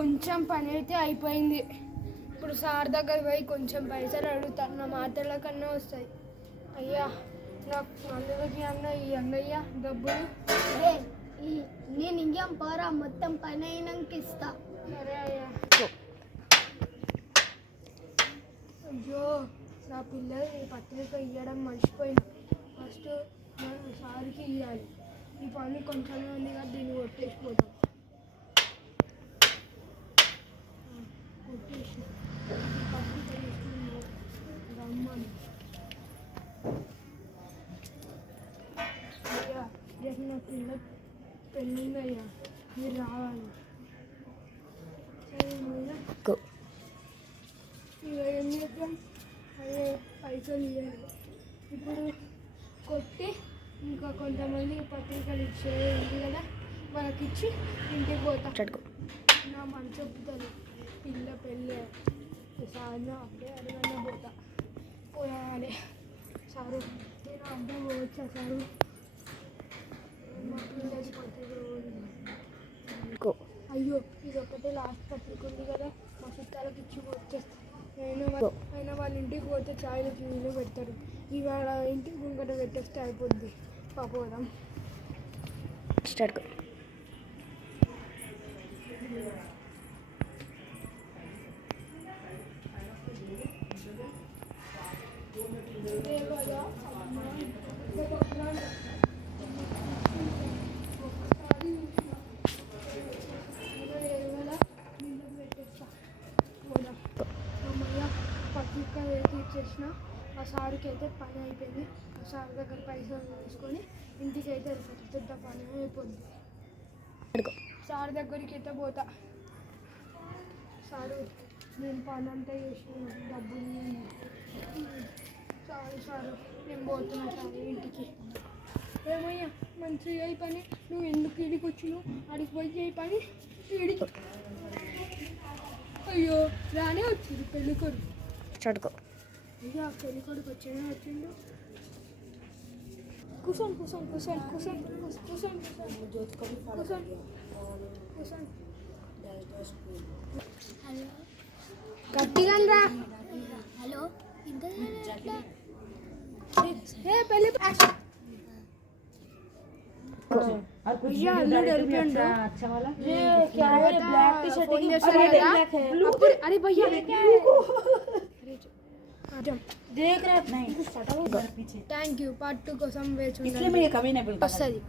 కొంచెం పని అయితే అయిపోయింది. ఇప్పుడు సార్ దగ్గర పోయి కొంచెం పైసలు అడుగుతాను. నా మాటల కన్నా వస్తాయి. అయ్యా నాకు నలుగురికి అన్న ఈ అన్నయ్య డబ్బులు. నేను ఇంకేం పోరా, మొత్తం పని అయినాక ఇస్తా. సరే అయ్యా. అయ్యో నా పిల్లలు ఈ పత్రిక ఇవ్వడం మర్చిపోయింది. ఫస్ట్ మనం సార్కి ఇవ్వాలి. ఈ పని కొంచెమే ఉంది కదా, దీన్ని కొట్టేసిపోతాం. కొట్టేసి పత్రిక తీసుకుని రమ్మని. అయ్యా రేపు నా పిల్ల పెళ్ళిందయ్యా, మీరు రావాలి. సరే ఇక ఏం చేద్దాం, అదే పైసలు ఇవ్వాలి. ఇప్పుడు కొట్టి ఇంకా కొంతమంది పత్రికలు ఇచ్చేది కదా, వాళ్ళకి ఇచ్చి ఇంటికి పోతా. నా మనసు చెప్తాను, పిల్ల పెళ్ళి సార్ను అప్పుడే అడగనే పోతా. పోయాలి. సారు నేను అడ్డం పోవచ్చా సారు? మా పిల్లకి పత్రిక అయ్యో ఇది ఒకటే లాస్ట్ పత్రిక ఉంది కదా, మా చుట్టాలకు ఇచ్చి వచ్చేస్తా. అయినా వాళ్ళ ఇంటికి పోతే ఛాయలకి వీళ్ళు పెడతారు. ఇవాళ ఇంటికి ముంగట పెట్టేస్తే అయిపోద్ది. పోదాం. స్టార్ట్. పత్రిక ఇచ్చేసిన ఆ సార్కి అయితే పని అయిపోయింది. ఆ సార్ దగ్గర పైసలు తీసుకొని ఇంటికి అయితే వెళ్ళిపోతుంది. పెద్ద పని అయిపోద్ది. సార్ దగ్గరికి అయితే పోతా. సారు నేను పని అంతా చేసిన, డబ్బులు సారు నేను పోతున్నా సార్ ఇంటికి. ఏమయ్యా మంచిగా అయి పని, నువ్వు ఎందుకు ఇడికి వచ్చినావు? అడిగి పోయి చేయి పని ఇడికి. అయ్యో రానే వచ్చింది పెళ్ళికొడుకు. చడుకో ఇక పెళ్ళికొడుకు వచ్చిండు. కూర్చోండి కూర్చోండి కూర్చోండి కూర్చోండి కూర్చోండి కూర్చోండి కూర్చోండి. హలో గట్టిగా రా. హలో పెళ్ళి अरे भैया देख रहा है नहीं थैंक यू पार्ट 2 కోసం వేచి इसलिए मैं ये कभी नहीं बोलता వస్తుంది.